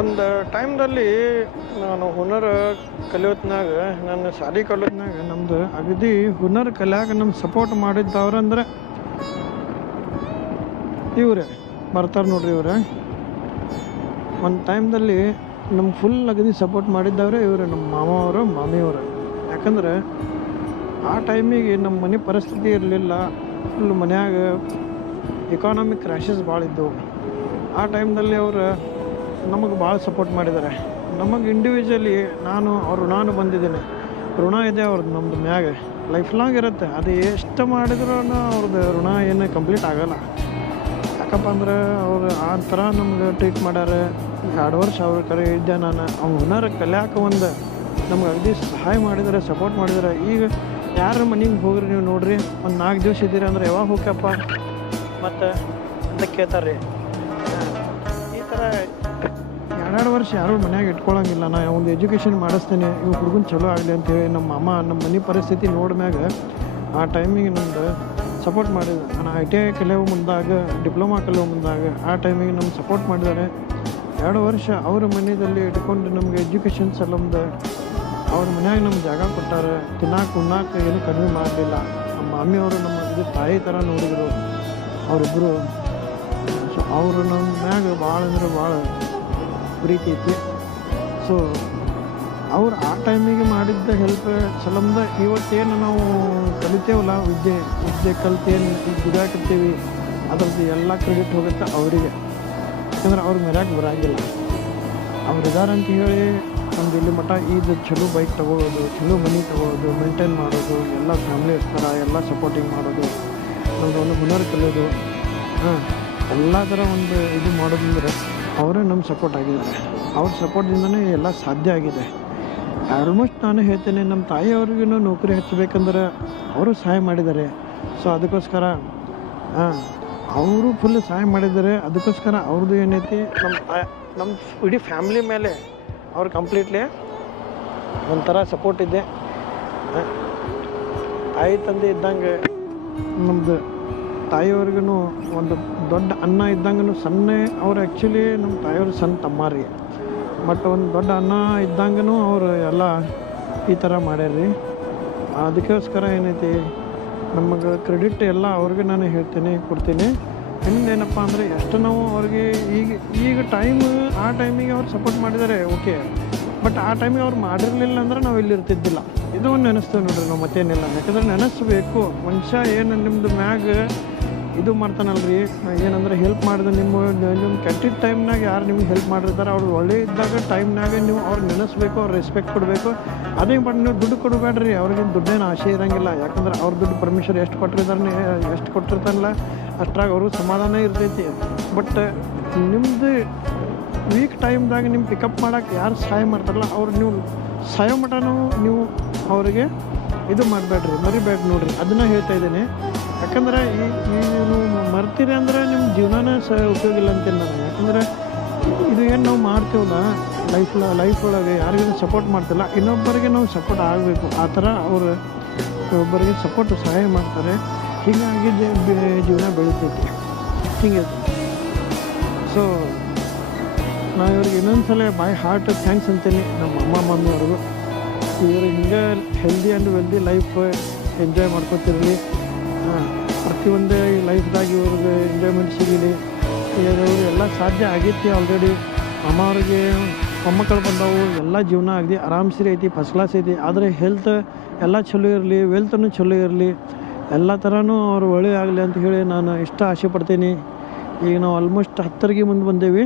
ಒಂದು ಟೈಮ್ದಲ್ಲಿ ನಾನು ಹುನರ್ ಕಲಿಯೋತ್ನಾಗ ನನ್ನ ಶಾಲೆ ಕಲಿಯೋತ್ನಾಗ ನಮ್ಮದು ಅಗದಿ ಹುನರ್ ಕಲ್ಯಾಗ ನಮ್ಗೆ ಸಪೋರ್ಟ್ ಮಾಡಿದ್ದವ್ರಂದ್ರೆ ಇವ್ರೆ ಬರ್ತಾರೆ ನೋಡ್ರಿ ಇವ್ರೆ. ಒಂದು ಟೈಮ್ದಲ್ಲಿ ನಮ್ಗೆ ಫುಲ್ ಅಗದಿ ಸಪೋರ್ಟ್ ಮಾಡಿದ್ದವ್ರೆ ಇವರು, ನಮ್ಮ ಮಾಮವರು ಮಾಮಿಯವರು. ಯಾಕಂದ್ರೆ ಆ ಟೈಮಿಗೆ ನಮ್ಮ ಮನೆ ಪರಿಸ್ಥಿತಿ ಇರಲಿಲ್ಲ, ಫುಲ್ ಮನ್ಯಾಗ ಎಕಾನಮಿಕ್ ಕ್ರ್ಯಾಶಸ್ ಭಾಳ ಇದ್ದವು. ಆ ಟೈಮ್ದಲ್ಲಿ ಅವರು ನಮಗೆ ಭಾಳ ಸಪೋರ್ಟ್ ಮಾಡಿದ್ದಾರೆ. ನಮಗೆ ಇಂಡಿವಿಜುವಲಿ ನಾನು ಬಂದಿದ್ದೇನೆ, ಋಣ ಇದೆ ಅವ್ರದ್ದು ನಮ್ಮದು ಮ್ಯಾಗ, ಲೈಫ್ ಲಾಂಗ್ ಇರುತ್ತೆ. ಅದು ಎಷ್ಟು ಮಾಡಿದ್ರೂ ಅವ್ರದ್ದು ಋಣ ಏನು ಕಂಪ್ಲೀಟ್ ಆಗೋಲ್ಲ. ಯಾಕಪ್ಪ ಅಂದ್ರೆ ಅವರು ಆ ಥರ ನಮ್ಗೆ ಟ್ರೀಟ್ ಮಾಡ್ಯಾರ. 2 ವರ್ಷ ಅವ್ರ ಕರೆ ಇದ್ದೆ ನಾನು. ಅವ್ನು ಹುನರ್ ಕಲ್ಯಾಕ ಒಂದು ನಮ್ಗೆ ಅಗದಿ ಸಹಾಯ ಮಾಡಿದ್ದಾರೆ, ಸಪೋರ್ಟ್ ಮಾಡಿದ್ದಾರೆ. ಈಗ ಯಾರ ಮನೆಗೆ ಹೋಗ್ರಿ ನೀವು ನೋಡ್ರಿ, ಒಂದು 4 ದಿವಸ ಇದ್ದೀರಿ ಅಂದ್ರೆ ಯಾವಾಗ ಹೋಗ್ಯಪ್ಪ ಮತ್ತು ಅಂತ ಕೇಳ್ತಾರೆ. ಈ ಥರ 2 ವರ್ಷ ಯಾರೂ ಮನ್ಯಾಗ ಇಟ್ಕೊಳಂಗಿಲ್ಲ. ನಾ ಒಂದು ಎಜುಕೇಷನ್ ಮಾಡಿಸ್ತೇನೆ, ಇವು ಹುಡುಗನ ಚಲೋ ಆಗಲಿ ಅಂತೇಳಿ ನಮ್ಮ ಅಮ್ಮ ನಮ್ಮ ಮನೆ ಪರಿಸ್ಥಿತಿ ನೋಡ್ಮ್ಯಾಗ ಆ ಟೈಮಿಗೆ ನಮ್ದು ಸಪೋರ್ಟ್ ಮಾಡಿದ್ರು. ನಾನು ITI ಕಲಿಯೋ ಮುಂದಾಗ, ಡಿಪ್ಲೊಮಾ ಕಲಿಯೋ ಮುಂದಾಗ ಆ ಟೈಮಿಗೆ ನಮ್ಗೆ ಸಪೋರ್ಟ್ ಮಾಡಿದ್ದಾರೆ. 2 ವರ್ಷ ಅವ್ರ ಮನೆಯಲ್ಲಿ ಇಟ್ಕೊಂಡು ನಮಗೆ ಎಜುಕೇಷನ್ ಸಲಂದು ಅವ್ರ ಮನ್ಯಾಗ ನಮ್ಗೆ ಜಾಗ ಕೊಟ್ಟಾರೆ. ಉಣ್ಣಾಕ ಏನು ಕಡಿಮೆ ಮಾಡಲಿಲ್ಲ. ನಮ್ಮ ಮಾಮಿಯವರು ನಮ್ಮ ಇದು ತಾಯಿ ಥರ ನೋಡಿದರು ಅವರಿಬ್ಬರು. ಸೊ ಅವರು ನಮ್ಮ ಮ್ಯಾಗ ಭಾಳ ಅಂದ್ರೆ ಭಾಳ ಪ್ರೀತಿ ಐತಿ. ಸೊ ಅವ್ರು ಆ ಟೈಮಿಗೆ ಮಾಡಿದ್ದ ಹೆಲ್ಪ್ ಸಲಂದ ಇವತ್ತೇನು ನಾವು ಕಲಿತೇವಲ್ಲ, ವಿದ್ಯೆ ಕಲಿತೇನು ಈಗ ದುಡಿಯಾಕತ್ತೀವಿ, ಅದ್ರದ್ದು ಎಲ್ಲ ಕ್ರೆಡಿಟ್ ಹೋಗುತ್ತೆ ಅವರಿಗೆ. ಯಾಕಂದ್ರೆ ಅವ್ರ ಮೆರ್ಯಾಕೆ ಬರೋಂಗಿಲ್ಲ. ಅವ್ರು ಇದಾರೆ ಅಂತ ಹೇಳಿ ನಮ್ದು ಇಲ್ಲಿ ಮಠ ಇದು ಚಲೋ ಬೈಕ್ ತೊಗೊಳ್ಳೋದು, ಚಲೋ ಮನೆ ತೊಗೊಳ್ಳೋದು, ಮೇಂಟೈನ್ ಮಾಡೋದು, ಎಲ್ಲ ಫ್ಯಾಮ್ಲಿ ಇರ್ತಾರೆ, ಎಲ್ಲ ಸಪೋರ್ಟಿಂಗ್ ಮಾಡೋದು, ನಮ್ಮದು ಒಂದು ಹುನರ್ ಕಲಿಯೋದು, ಎಲ್ಲ ಥರ ಒಂದು ಇದು ಮಾಡೋದಂದ್ರೆ ಅವರೇ ನಮ್ಮ ಸಪೋರ್ಟ್ ಆಗಿದ್ದಾರೆ. ಅವ್ರ ಸಪೋರ್ಟಿಂದನೇ ಎಲ್ಲ ಸಾಧ್ಯ ಆಗಿದೆ. ಆಲ್ಮೋಸ್ಟ್ ನಾನು ಹೇಳ್ತೇನೆ, ನಮ್ಮ ತಾಯಿಯವ್ರಿಗೂ ನೌಕರಿ ಹಚ್ಚಬೇಕಂದ್ರೆ ಅವರು ಸಹಾಯ ಮಾಡಿದ್ದಾರೆ. ಸೊ ಅದಕ್ಕೋಸ್ಕರ ಅವರು ಫುಲ್ ಸಹಾಯ ಮಾಡಿದ್ದಾರೆ. ಅದಕ್ಕೋಸ್ಕರ ಅವ್ರದ್ದು ಏನೈತಿ ನಮ್ಮ ಇಡೀ ಫ್ಯಾಮ್ಲಿ ಮೇಲೆ ಅವ್ರು ಕಂಪ್ಲೀಟ್ಲಿ ಒಂಥರ ಸಪೋರ್ಟ್ ಇದೆ. ತಾಯಿ ತಂದೆ ಇದ್ದಂಗೆ ನಮ್ಮದು ತಾಯಿಯವ್ರಿಗೂ ಒಂದು ದೊಡ್ಡ ಅಣ್ಣ ಇದ್ದಂಗೂ ಸಣ್ಣ ಅವ್ರು. ಆ್ಯಕ್ಚುಲಿ ನಮ್ಮ ತಾಯಿಯವ್ರು ಸಣ್ಣ ತಮ್ಮಾರಿ, ಬಟ್ ಒಂದು ದೊಡ್ಡ ಅಣ್ಣ ಇದ್ದಂಗೂ ಅವರು ಎಲ್ಲ ಈ ಥರ ಮಾಡ್ಯಾರ್ರಿ. ಅದಕ್ಕೋಸ್ಕರ ಏನೈತಿ ನಮಗೆ ಕ್ರೆಡಿಟ್ ಎಲ್ಲ ಅವ್ರಿಗೆ ನಾನು ಹೇಳ್ತೀನಿ, ಕೊಡ್ತೀನಿ. ಏನಪ್ಪ ಅಂದರೆ ಎಷ್ಟು ನಾವು ಅವ್ರಿಗೆ ಈಗ ಆ ಟೈಮಿಗೆ ಅವ್ರು ಸಪೋರ್ಟ್ ಮಾಡಿದ್ದಾರೆ, ಓಕೆ. ಬಟ್ ಆ ಟೈಮಿಗೆ ಅವ್ರು ಮಾಡಿರಲಿಲ್ಲ ಅಂದ್ರೆ ನಾವು ಇಲ್ಲಿ ಇರ್ತಿದ್ದಿಲ್ಲ. ಇದು ಒಂದು ನೆನೆಸ್ತೇವೆ ನೋಡ್ರಿ ನಾವು, ಮತ್ತೇನಿಲ್ಲ. ಯಾಕಂದ್ರೆ ನೆನೆಸ್ಬೇಕು ಮನುಷ್ಯ ಏನು ನಿಮ್ಮದು ಮ್ಯಾಗ ಇದು ಮಾಡ್ತಾನಲ್ರಿ, ಏನಂದ್ರೆ ಹೆಲ್ಪ್ ಮಾಡಿದ ನಿಮ್ಮ ಕೆಟ್ಟಿದ್ದ ಟೈಮ್ನಾಗ ಯಾರು ನಿಮ್ಗೆ ಹೆಲ್ಪ್ ಮಾಡಿರ್ತಾರೆ ಅವ್ರು ಒಳ್ಳೆ ಇದ್ದಾಗ ಟೈಮ್ನಾಗ ನೀವು ಅವ್ರಿಗೆ ನೆನೆಸ್ಬೇಕು, ಅವ್ರು ರೆಸ್ಪೆಕ್ಟ್ ಕೊಡಬೇಕು. ಅದೇ ಬಟ್ ನೀವು ದುಡ್ಡು ಕೊಡಬೇಡ್ರಿ, ಅವ್ರಿಗೆ ದುಡ್ಡೇನು ಆಸೆ ಇರೋಂಗಿಲ್ಲ. ಯಾಕಂದ್ರೆ ಅವ್ರ ದುಡ್ಡು ಪರ್ಮಿಷನ್ ಎಷ್ಟು ಕೊಟ್ಟಿರ್ತಾರಲ್ಲ ಅಷ್ಟ್ರಾಗ ಅವ್ರಿಗೆ ಸಮಾಧಾನ ಇರ್ತೈತಿ. ಬಟ್ ನಿಮ್ಮದು ವೀಕ್ ಟೈಮ್ದಾಗ ನಿಮ್ಮ ಪಿಕಪ್ ಮಾಡೋಕೆ ಯಾರು ಸಹಾಯ ಮಾಡ್ತಾರಲ್ಲ ಅವ್ರು ನೀವು ಸಾಯೋ ಮಟನೂ ನೀವು ಅವರಿಗೆ ಇದು ಮಾಡಬೇಡ್ರಿ, ಮರಿಬೇಡ್ರಿ ನೋಡ್ರಿ. ಅದನ್ನು ಹೇಳ್ತಾ ಇದ್ದೀನಿ. ಯಾಕಂದ್ರೆ ನೀವು ಮರ್ತೀರಿ ಅಂದರೆ ನಿಮ್ಮ ಜೀವನನೇ ಉಪಯೋಗ ಇಲ್ಲ ಅಂತೀನಿ ನಾನು. ಯಾಕಂದರೆ ಇದು ಏನು ನಾವು ಮಾಡ್ತೀವಲ್ಲ ಲೈಫ್ ಒಳಗೆ ಯಾರಿಗೂ ಸಪೋರ್ಟ್ ಮಾಡ್ತಿಲ್ಲ, ಇನ್ನೊಬ್ಬರಿಗೆ ನಾವು ಸಪೋರ್ಟ್ ಆಗಬೇಕು. ಆ ಥರ ಅವರು ಒಬ್ಬರಿಗೆ ಸಪೋರ್ಟ್ ಸಹಾಯ ಮಾಡ್ತಾರೆ. ಹೀಗಾಗಿ ಜೀವನ ಬೆಳೀತೈತಿ, ಹೀಗೆ. ಸೊ ನಾವು ಇವ್ರಿಗೆ ಇನ್ನೊಂದು ಸಲ ಬೈ ಹಾರ್ಟ್ ಥ್ಯಾಂಕ್ಸ್ ಅಂತೀನಿ ನಮ್ಮ ಅಮ್ಮ ಮಮ್ಮಿಯವ್ರಿಗೂ. ಇವರು ಹಿಂಗೆ healthy and wealthy life enjoy ಮಾಡ್ಕೊತಿರಲಿ. ಪ್ರತಿಯೊಂದೇ ಈ ಲೈಫ್ದಾಗ ಇವ್ರಿಗೆ ಎಂಜಾಯ್ಮೆಂಟ್ ಸಿಗಲಿ. ಇವರು ಎಲ್ಲ ಸಾಧ್ಯ ಆಗೈತಿ ಆಲ್ರೆಡಿ. ಅಮ್ಮ ಅವ್ರಿಗೆ ಮೊಮ್ಮಕ್ಕಳು ಬಂದವು, ಎಲ್ಲ ಜೀವನ ಆಗಲಿ ಆರಾಮ್ಸರಿ ಐತಿ, ಫಸ್ಟ್ ಕ್ಲಾಸ್ ಐತಿ. ಆದರೆ ಹೆಲ್ತ್ ಎಲ್ಲ ಚಲೋ ಇರಲಿ, ವೆಲ್ತೂ ಚಲೋ ಇರಲಿ, ಎಲ್ಲ ಥರನೂ ಅವ್ರು ಒಳ್ಳೆ ಆಗಲಿ ಅಂತ ಹೇಳಿ ನಾನು ಇಷ್ಟ ಆಸೆ ಪಡ್ತೀನಿ. ಈಗ ನಾವು ಆಲ್ಮೋಸ್ಟ್ 10ರಿಗೆ ಮುಂದೆ ಬಂದೇವಿ.